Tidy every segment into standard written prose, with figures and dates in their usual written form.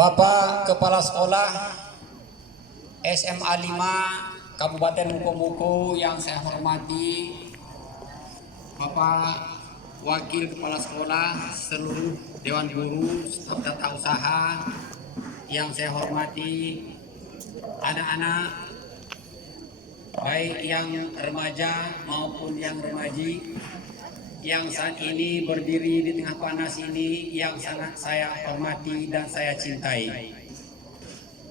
Bapak Kepala Sekolah SMA 5 Kabupaten Mukomuko yang saya hormati, Bapak Wakil Kepala Sekolah, seluruh Dewan Guru, staf tata usaha yang saya hormati, anak-anak baik yang remaja maupun yang remaji yang saat ini berdiri di tengah panas ini, yang sangat saya hormati dan saya cintai.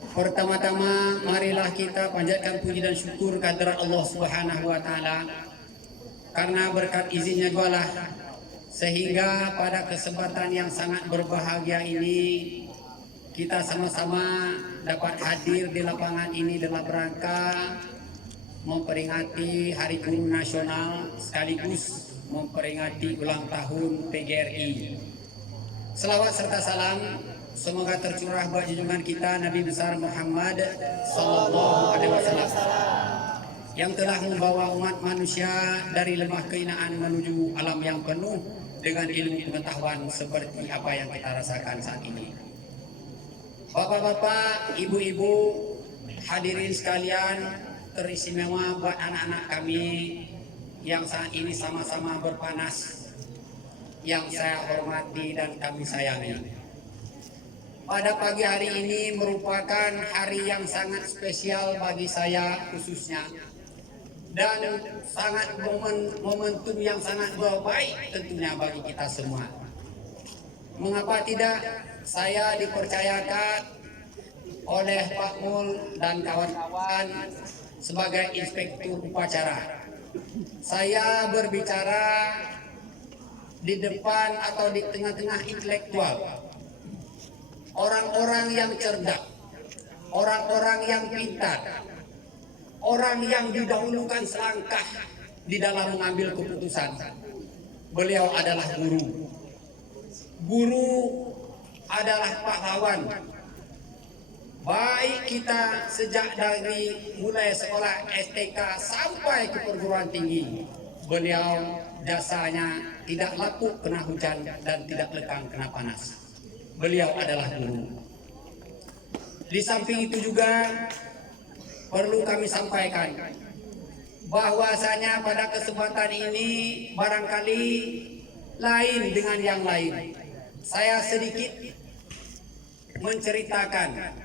Pertama-tama marilah kita panjatkan puji dan syukur kehadirat Allah Subhanahu wa taala, karena berkat izinnya jualah sehingga pada kesempatan yang sangat berbahagia ini kita sama-sama dapat hadir di lapangan ini dalam rangka memperingati Hari Guru Nasional sekaligus memperingati ulang tahun PGRI. Selawat serta salam semoga tercurah buat junjungan kita Nabi besar Muhammad Sallallahu Alaihi Wasallam yang telah membawa umat manusia dari lemah kehinaan menuju alam yang penuh dengan ilmu pengetahuan seperti apa yang kita rasakan saat ini. Bapak-bapak, ibu-ibu, hadirin sekalian, teristimewa buat anak-anak kami yang saat ini sama-sama berpanas, yang saya hormati dan kami sayangi. Pada pagi hari ini merupakan hari yang sangat spesial bagi saya khususnya, dan sangat momentum yang sangat baik tentunya bagi kita semua. Mengapa tidak, saya dipercayakan oleh Pak Mul dan kawan-kawan sebagai inspektur upacara. Saya berbicara di depan atau di tengah-tengah intelektual, orang-orang yang cerdas, orang-orang yang pintar, orang yang didahulukan selangkah di dalam mengambil keputusan. Beliau adalah guru. Guru adalah pahlawan. Baik kita sejak dari mulai sekolah STK sampai ke perguruan tinggi, beliau jasanya tidak lapuk kena hujan dan tidak lekang kena panas. Beliau adalah guru. Di samping itu juga perlu kami sampaikan bahwasanya pada kesempatan ini barangkali lain dengan yang lain. Saya sedikit menceritakan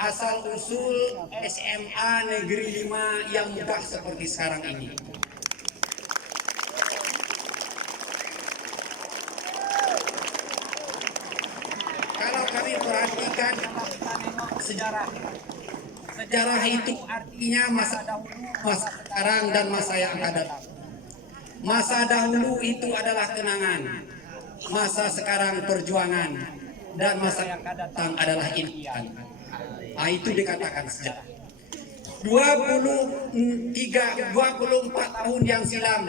asal-usul SMA Negeri 5 yang megah seperti sekarang ini. Kalau kami perhatikan sejarah itu artinya masa dahulu, masa sekarang, dan masa yang akan datang. Masa dahulu itu adalah kenangan, masa sekarang perjuangan, dan masa yang akan datang adalah impian. Itu dikatakan sejarah. 24 tahun yang silam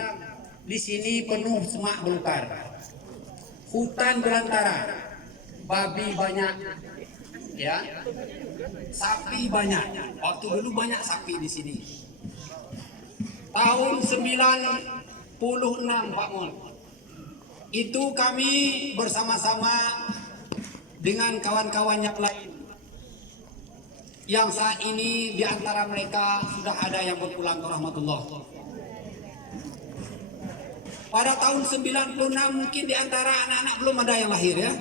di sini penuh semak belukar, hutan belantara, babi banyak, ya, sapi banyak. Waktu dulu banyak sapi di sini. Tahun 96 Pak Mon, itu kami bersama-sama dengan kawan-kawan yang lain, yang saat ini di antara mereka sudah ada yang berpulang ke rahmatullah. Pada tahun 96 mungkin di antara anak-anak belum ada yang lahir, ya.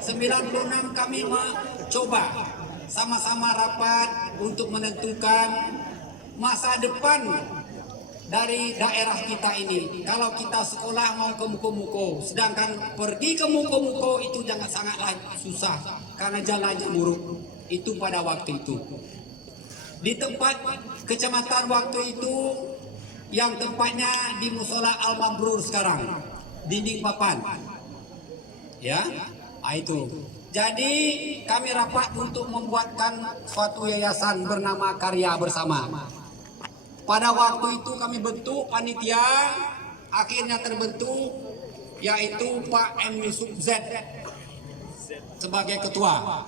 96 kami mencoba sama-sama rapat untuk menentukan masa depan dari daerah kita ini. Kalau kita sekolah mau ke Mukomuko, sedangkan pergi ke Mukomuko itu jangan sangatlah susah karena jalannya buruk. Itu pada waktu itu. Di tempat kecamatan waktu itu yang tempatnya di Musola Al-Mabrur sekarang, dinding papan. Ya, itu. Jadi kami rapat untuk membuatkan suatu yayasan bernama Karya Bersama. Pada waktu itu kami bentuk panitia, akhirnya terbentuk, yaitu Pak M. Yusuf Z sebagai ketua,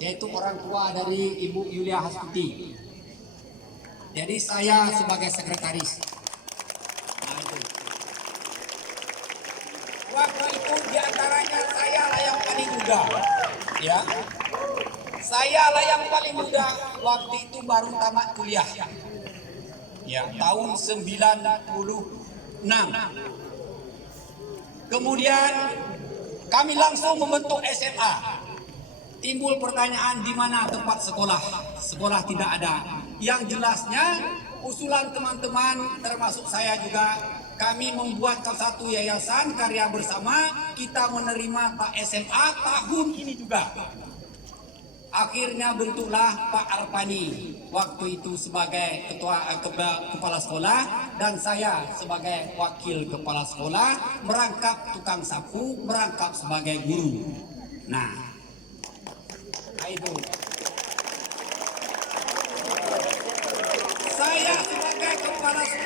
yaitu orang tua dari Ibu Yulia Hastuti. Jadi saya sebagai sekretaris. Waktu itu diantaranya saya lah yang paling muda, ya. Saya lah yang paling muda waktu itu baru tamat kuliah. Ya, tahun 96. Kemudian kami langsung membentuk SMA. Timbul pertanyaan di mana tempat sekolah? Sekolah tidak ada. Yang jelasnya usulan teman-teman termasuk saya juga, kami membuat satu yayasan karya bersama, kita menerima Pak SMA tahun ini juga. Akhirnya bentuklah Pak Arpani waktu itu sebagai kepala sekolah dan saya sebagai wakil kepala sekolah, merangkap tukang sapu, merangkap sebagai guru. Nah, itu. Saya sebagai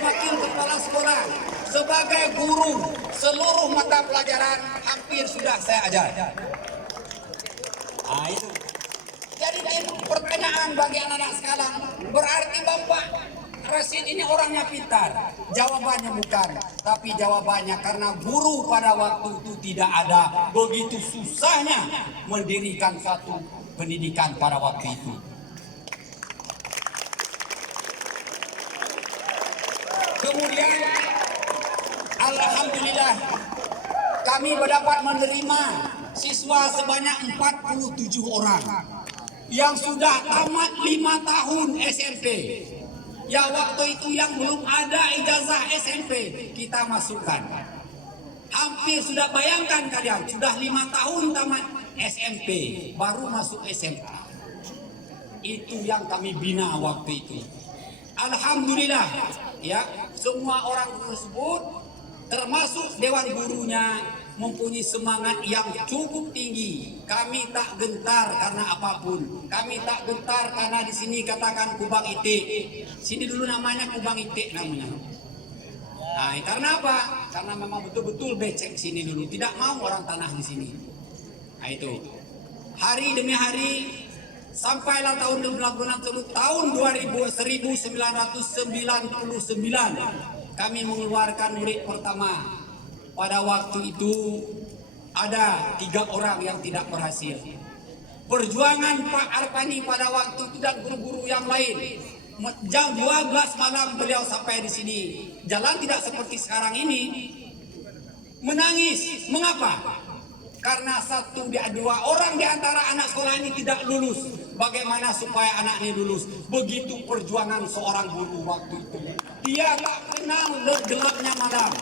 wakil kepala sekolah, sebagai guru, seluruh mata pelajaran hampir sudah saya ajar. Nah, itu. Jadi pertanyaan bagi anak-anak sekarang, berarti Bapak Rashid ini orangnya pintar? Jawabannya bukan, tapi jawabannya karena guru pada waktu itu tidak ada. Begitu susahnya mendirikan satu pendidikan pada waktu itu. Kemudian alhamdulillah kami mendapat menerima siswa sebanyak 47 orang yang sudah tamat 5 tahun SMP. Ya, waktu itu yang belum ada ijazah SMP kita masukkan. Hampir sudah, bayangkan kalian, sudah 5 tahun tamat SMP baru masuk SMA. Itu yang kami bina waktu itu. Alhamdulillah, ya, semua orang tersebut termasuk dewan gurunya mempunyai semangat yang cukup tinggi. Kami tak gentar karena apapun. Kami tak gentar karena di sini katakan Kubang Itik. Sini dulu namanya Kubang Itik namanya. Nah, karena apa? Karena memang betul-betul becek sini dulu. Tidak mau orang tanah di sini. Nah, itu. Hari demi hari sampailah tahun 1999 kami mengeluarkan murid pertama. Pada waktu itu ada 3 orang yang tidak berhasil. Perjuangan Pak Arpani pada waktu itu dan guru-guru yang lain. Jam 12 malam beliau sampai di sini. Jalan tidak seperti sekarang ini. Menangis. Mengapa? Karena 2 orang di antara anak sekolah ini tidak lulus. Bagaimana supaya anak ini lulus? Begitu perjuangan seorang guru waktu itu. Dia tak kenal gelapnya malam.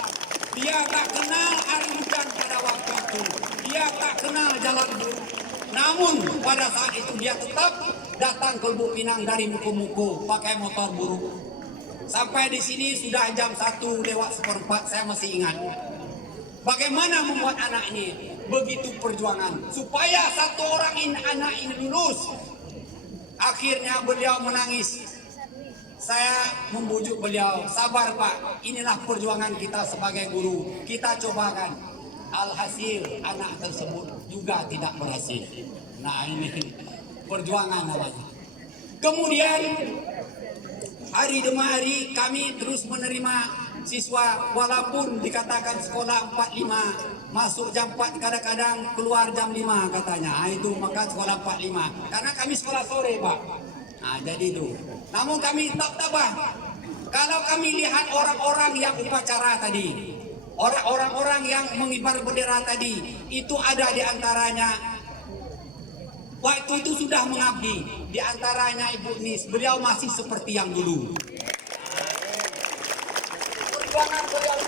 Dia tak kenal hari hujan pada waktu itu. Dia tak kenal jalan buruk. Namun pada saat itu dia tetap datang ke Lubuk Pinang dari Muko-Muko pakai motor buruk. Sampai di sini sudah jam 1 lewat 1/4, saya masih ingat. Bagaimana membuat anak ini? Begitu perjuangan supaya 1 orang anak ini lulus. Akhirnya beliau menangis. Saya membujuk beliau, sabar Pak, inilah perjuangan kita sebagai guru. Kita cobakan. Alhasil anak tersebut juga tidak berhasil. Nah, ini perjuangan namanya. Kemudian hari demi hari kami terus menerima siswa walaupun dikatakan sekolah 45, masuk jam 4 kadang-kadang keluar jam 5 katanya. Nah, itu maka sekolah 45. Karena kami sekolah sore, Pak. Nah, jadi itu. Namun kami tak tabah. Kalau kami lihat orang-orang yang upacara tadi, orang-orang yang mengibar bendera tadi, itu ada di antaranya waktu itu sudah mengabdi. Di antaranya Ibu Nis, beliau masih seperti yang dulu. Perjuangan beliau.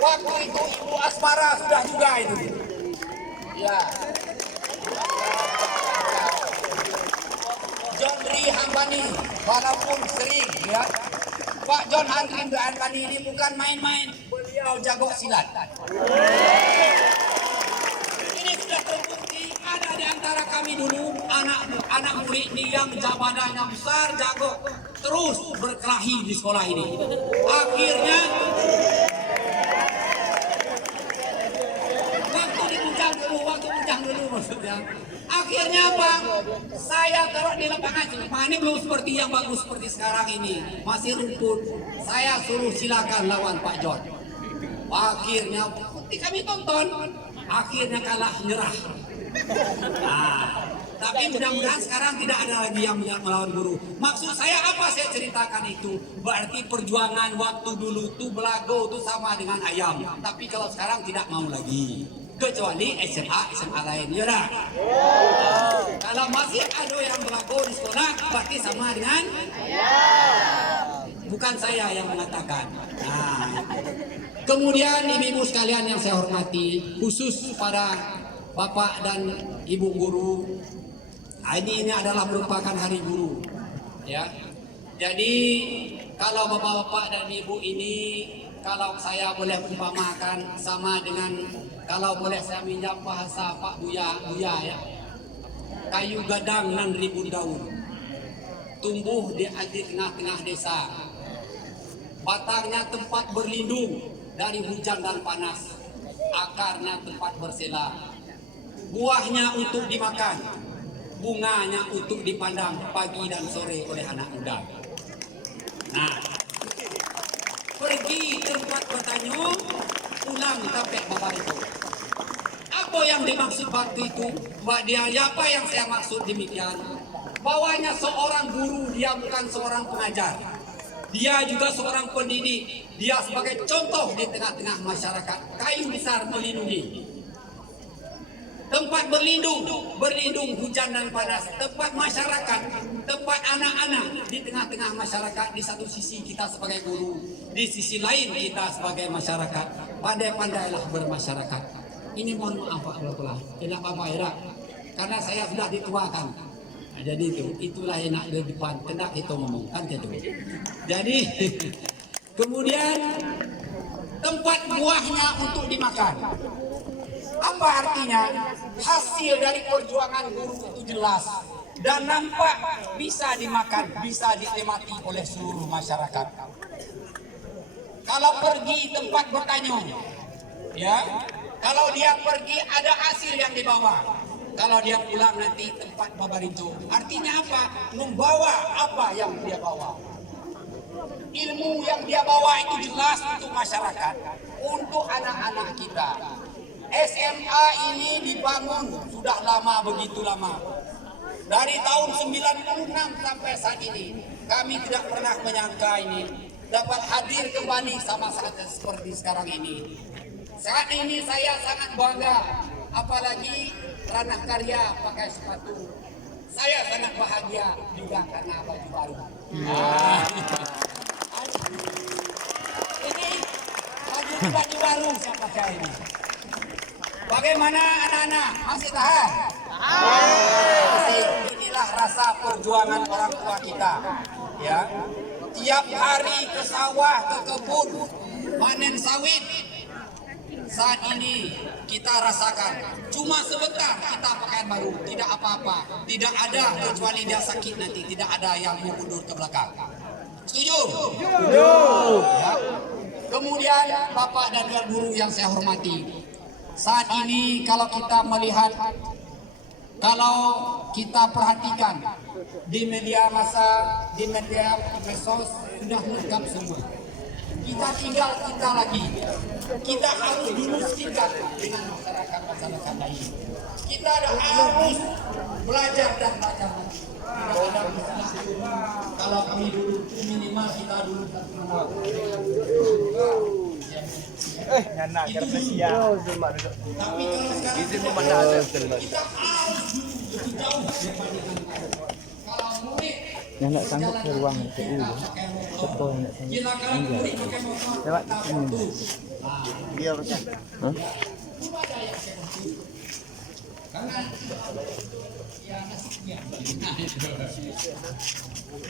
Waktu itu Ibu Asmara sudah juga itu. Ya. John Ri Hambani, walaupun sering ya, Pak John Hambani ini bukan main-main, beliau jago silat. Ini sudah terbukti, ada di antara kami dulu anak murid ini yang badannya besar, jago, terus berkelahi di sekolah ini. Akhirnya waktu puncang dulu maksudnya. Akhirnya apa? Saya taruh di lapangan ini belum seperti yang bagus seperti sekarang ini, masih rumput. Saya suruh silakan lawan Pak John. Akhirnya kami tonton. akhirnya kalah nyerah. Nah, tapi mudah-mudahan sekarang tidak ada lagi yang melawan guru. Maksud saya apa saya ceritakan itu? Berarti perjuangan waktu dulu tuh belago tuh sama dengan ayam. Tapi kalau sekarang tidak mau lagi. Kecuali SMA lain, ya dah. Kalau masih ada yang belago di sekolah, berarti sama dengan bukan saya yang mengatakan. Nah, kemudian ibu-ibu sekalian yang saya hormati, khusus pada Bapak dan Ibu guru, ini adalah merupakan hari guru, ya. Jadi kalau bapak-bapak dan ibu ini, kalau saya boleh umpamakan sama dengan, kalau boleh saya minjam bahasa Pak Buya ya, kayu gadang 6.000 daun, tumbuh di tengah-tengah desa, batangnya tempat berlindung dari hujan dan panas, akarnya tempat bersela, buahnya untuk dimakan, bunganya untuk dipandang pagi dan sore oleh anak muda. Nah, pergi tempat bertanya, pulang tapek bapak itu. Apa yang dimaksud waktu itu? Mbak dia, apa yang saya maksud demikian? Bahwanya seorang guru, dia bukan seorang pengajar. Dia juga seorang pendidik. Dia sebagai contoh di tengah-tengah masyarakat. Kayu besar melindungi. Tempat berlindung hujan dan panas, tempat masyarakat, tempat anak-anak di tengah-tengah masyarakat. Di satu sisi kita sebagai guru, di sisi lain kita sebagai masyarakat. Pandai-pandailah bermasyarakat. Ini mohon maaf Pak Ketua, tidak apa-apa ya, karena saya sudah dituakan. Nah, jadi itulah enak di depan, tidak itu ngomong kan gitu. Jadi kemudian tempat buahnya untuk dimakan. Apa artinya? Hasil dari perjuangan guru itu jelas dan nampak, bisa dimakan, bisa dinikmati oleh seluruh masyarakat. Kalau pergi tempat bertanya, ya, kalau dia pergi ada hasil yang dibawa. Kalau dia pulang nanti tempat babarito. Artinya apa? Membawa apa yang dia bawa. Ilmu yang dia bawa itu jelas untuk masyarakat, untuk anak-anak kita. SMA ini dibangun sudah lama, begitu lama. Dari tahun 96 sampai saat ini, kami tidak pernah menyangka ini dapat hadir kembali sama saat seperti sekarang ini. Saat ini saya sangat bangga, apalagi ranah karya pakai sepatu. Saya sangat bahagia juga karena baju baru. Ini baju baru saya pakai ini. Bagaimana anak-anak, masih tahan? Inilah rasa perjuangan orang tua kita, ya. Tiap hari ke sawah, ke kebun, panen sawit. Saat ini kita rasakan, cuma sebentar kita pakaian baru, tidak apa-apa, tidak ada kecuali dia sakit nanti, tidak ada yang mau mundur ke belakang. Setuju? Setuju. Ya. Kemudian Bapak dan Guru yang saya hormati, saat ini kalau kita melihat, kalau kita perhatikan di media massa, di media medsos sudah lengkap semua. Kita tinggal kita lagi. Kita harus dimustikan dengan masyarakat lain. Kita harus belajar dan belajar lagi. Kalau kami dulu minimal kita dulu Anak kerja siang. tapi kalau sekarang kita harus lebih jauh dibandingkan kalau murid yang nak sanggup ke ruang PU ya. Sepol nak sanggup. Lewat ini. Dia macam. Hah?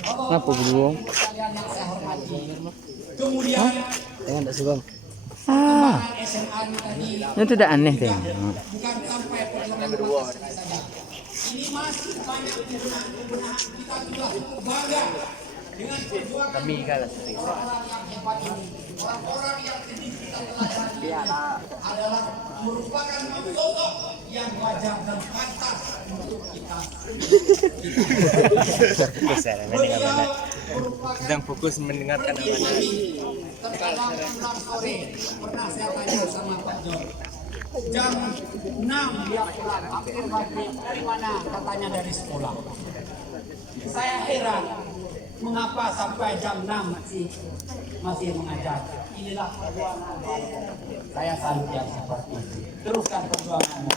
Kenapa beruang? kemudian Saya tak suka. SMA tadi Yang tidak aneh teh. bukan sampai perjalanan saja. Ini masih banyak kebenaran kita juga cukup bangga dengan perjuangan Kami kan seperti itu. orang yang hebat ini. Orang-orang yang ini kita pelajari adalah merupakan sosok yang wajar dan pantas untuk kita. Besar mendengar. Sedang fokus mendengarkan anak. Terkadang pulang sore pernah saya tanya sama Pak John, jam 6 dia pulang, hampir maghrib. Dari mana? Katanya dari sekolah. Saya heran, mengapa sampai jam 6 masih mengajar. Inilah perjuangan. Saya salut yang seperti itu. Teruskan perjuanganmu.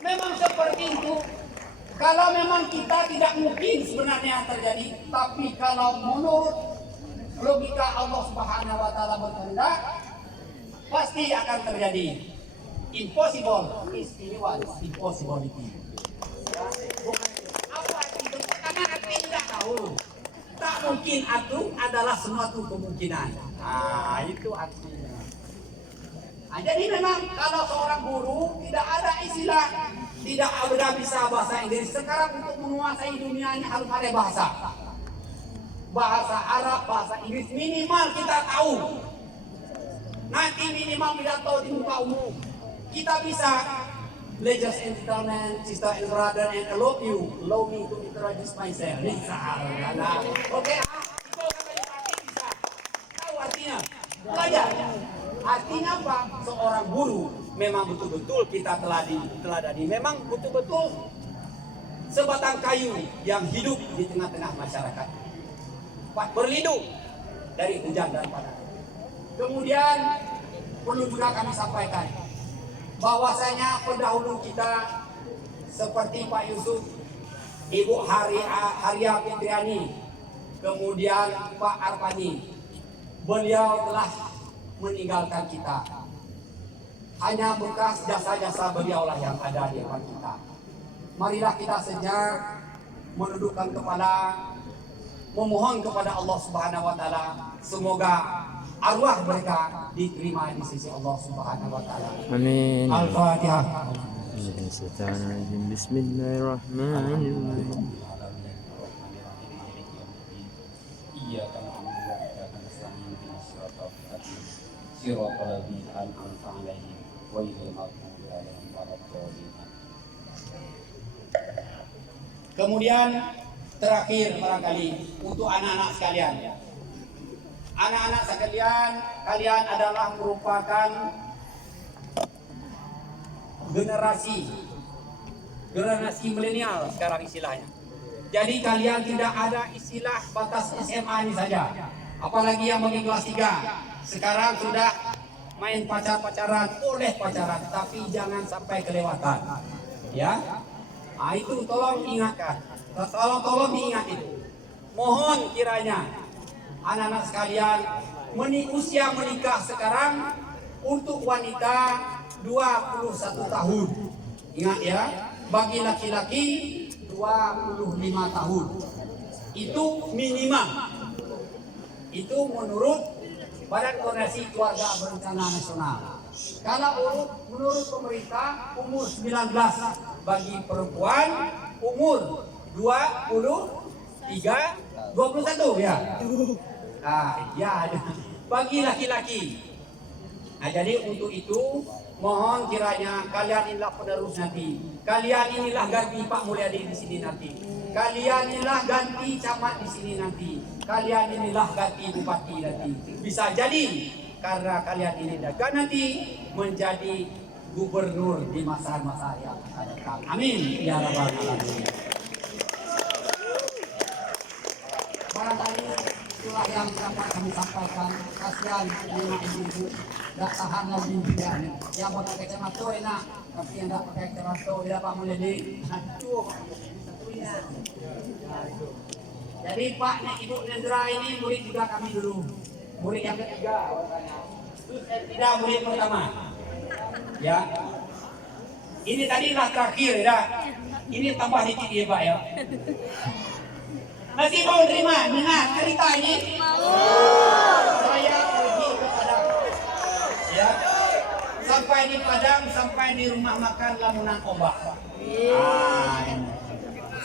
Memang seperti itu. Kalau memang kita tidak mungkin sebenarnya terjadi, tapi kalau menurut logika Allah Subhanahu wa taala berkehendak, pasti akan terjadi. Impossible is impossibility. Apa itu? Karena kita tidak tahu. Tak mungkin itu adalah suatu kemungkinan. Nah, itu artinya. Nah, jadi memang kalau seorang guru tidak ada istilah, tidak ada bisa bahasa Inggris. Sekarang untuk menguasai dunia ini harus ada bahasa. Bahasa Arab, bahasa Inggris minimal kita tahu. Nanti minimal tidak tahu di muka umum. Kita bisa. Ladies and gentlemen, sister and brother, and I love you. Allow me to introduce myself. Oke, bisa. Tahu artinya? Belajar. Artinya apa? Seorang guru memang betul-betul kita teladani. Memang betul-betul sebatang kayu yang hidup di tengah-tengah masyarakat. Berlindung dari hujan dan panas. Kemudian perlu juga kami sampaikan bahwasanya pendahulu kita seperti Pak Yusuf, Ibu Haria Fitriani, kemudian Pak Arpani, beliau telah meninggalkan kita. Hanya bekas jasa-jasa beliaulah yang ada di depan kita. Marilah kita sejak menundukkan kepala, memohon kepada Allah Subhanahu wa taala semoga arwah mereka diterima di sisi Allah Subhanahu wa taala. Amin. Al-Fatihah. Bismillahirrahmanirrahim. Iyyaka na'budu wa iyyaka nasta'in ihdinas siratal ladzina an'amta 'alaihim ghairil maghdubi 'alaihim waladdallin. Kemudian terakhir barangkali untuk anak-anak sekalian. Anak-anak sekalian, kalian adalah merupakan generasi milenial sekarang istilahnya. Jadi kalian tidak ada istilah batas SMA ini saja. Apalagi yang bagi kelas 3. Sekarang sudah main pacaran, boleh pacaran, tapi jangan sampai kelewatan. Ya. Nah, itu tolong ingatkan. Tolong diingat itu. Mohon kiranya anak-anak sekalian usia menikah sekarang untuk wanita 21 tahun. Ingat ya, bagi laki-laki 25 tahun. Itu minimal. Itu menurut Badan Koordinasi Keluarga Berencana Nasional. Kalau menurut pemerintah umur 19 bagi perempuan, umur 21 ya. Ya ada. Bagi laki-laki. Nah, jadi untuk itu mohon kiranya kalian inilah penerus nanti. Kalian inilah ganti Pak Mulyadi di sini nanti. Kalian inilah ganti camat di sini nanti. Kalian inilah ganti bupati nanti. Bisa jadi karena kalian ini nanti menjadi gubernur di masa-masa yang akan datang. Amin ya rabbal alamin. Barangkali itulah yang dapat kami sampaikan. Kasihan memang ibu-ibu tidak tahan lagi juga nih. Yang pakai kacamata enak, tapi yang tidak pakai kacamata tidak Pak Mulyadi. Jadi Pak dan Ibu Nendra ini murid juga kami dulu. Murid yang ketiga, tidak murid pertama. Ya. Ini tadilah terakhir ya. Ini tambah dikit ya Pak ya. Masih mau terima dengar cerita ini? Saya pergi ke Padang. Ya. Sampai di Padang, sampai di rumah makan Lamunan Ombak.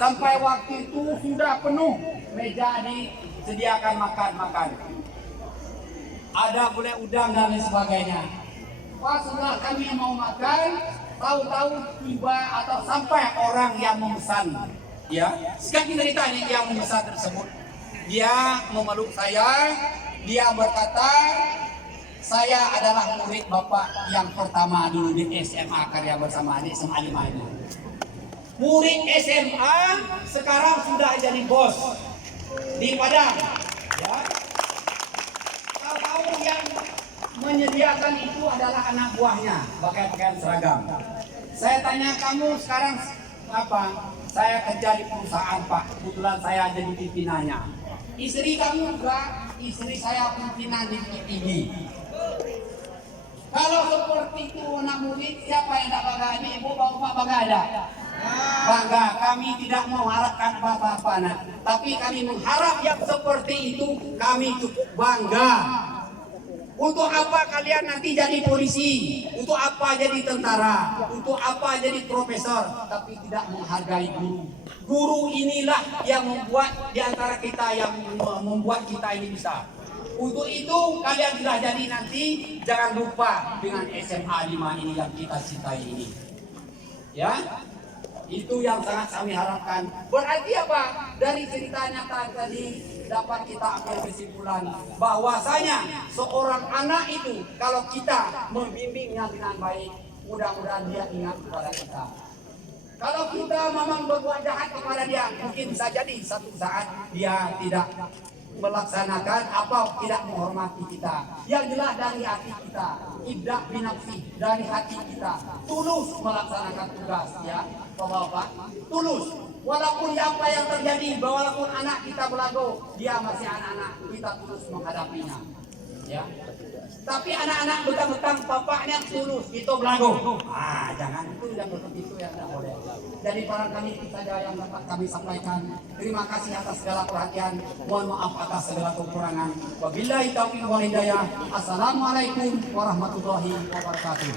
Sampai waktu itu sudah penuh meja disediakan makan. Ada boleh udang dan lain sebagainya. Pas setelah kami mau makan, tahu-tahu tiba atau sampai orang yang memesan. Ya, sekarang ceritanya yang memesan tersebut. Dia memeluk saya, Dia berkata, saya adalah murid Bapak yang pertama dulu di SMA Karya Bersama, di SMA 5 ini. Murid SMA sekarang sudah jadi bos di Padang. Ya. Tahu yang menyediakan itu adalah anak buahnya, pakai pakaian seragam. Saya tanya, kamu sekarang apa? Saya kerja di perusahaan Pak, kebetulan saya jadi pimpinannya. Istri kamu juga, istri saya pimpinan di PTB. Kalau seperti itu anak murid, siapa yang tak bangga? Ini ibu bapak bangga ada? Bangga, kami tidak mengharapkan apa-apa, tapi kami mengharap yang seperti itu, kami cukup bangga. Untuk apa kalian nanti jadi polisi? Untuk apa jadi tentara? Untuk apa jadi profesor? Tapi tidak menghargai guru. Guru inilah yang membuat di antara kita, yang membuat kita ini bisa. Untuk itu kalian sudah jadi nanti, jangan lupa dengan SMA 5 ini yang kita cintai ini. Ya, itu yang sangat kami harapkan. Berarti apa? Dari ceritanya tadi dapat kita ambil kesimpulan bahwasanya seorang anak itu kalau kita membimbingnya dengan baik, mudah-mudahan dia ingat kepada kita. Kalau kita memang berbuat jahat kepada dia, mungkin bisa jadi satu saat dia tidak melaksanakan atau tidak menghormati kita. Yang jelas dari hati kita, ibdah binafsi, dari hati kita tulus melaksanakan tugas, ya Bapak, tulus. Walaupun apa yang terjadi, walaupun anak kita belago, dia masih anak-anak, kita tulus menghadapinya. Ya. Tapi anak-anak betang-betang bapaknya tulus, itu belago. Jangan itu, yang seperti itu yang tidak boleh. Jadi barangkali itu saja yang dapat kami sampaikan. Terima kasih atas segala perhatian. Mohon maaf atas segala kekurangan. Wabillahi taufiq wal hidayah. Assalamualaikum warahmatullahi wabarakatuh.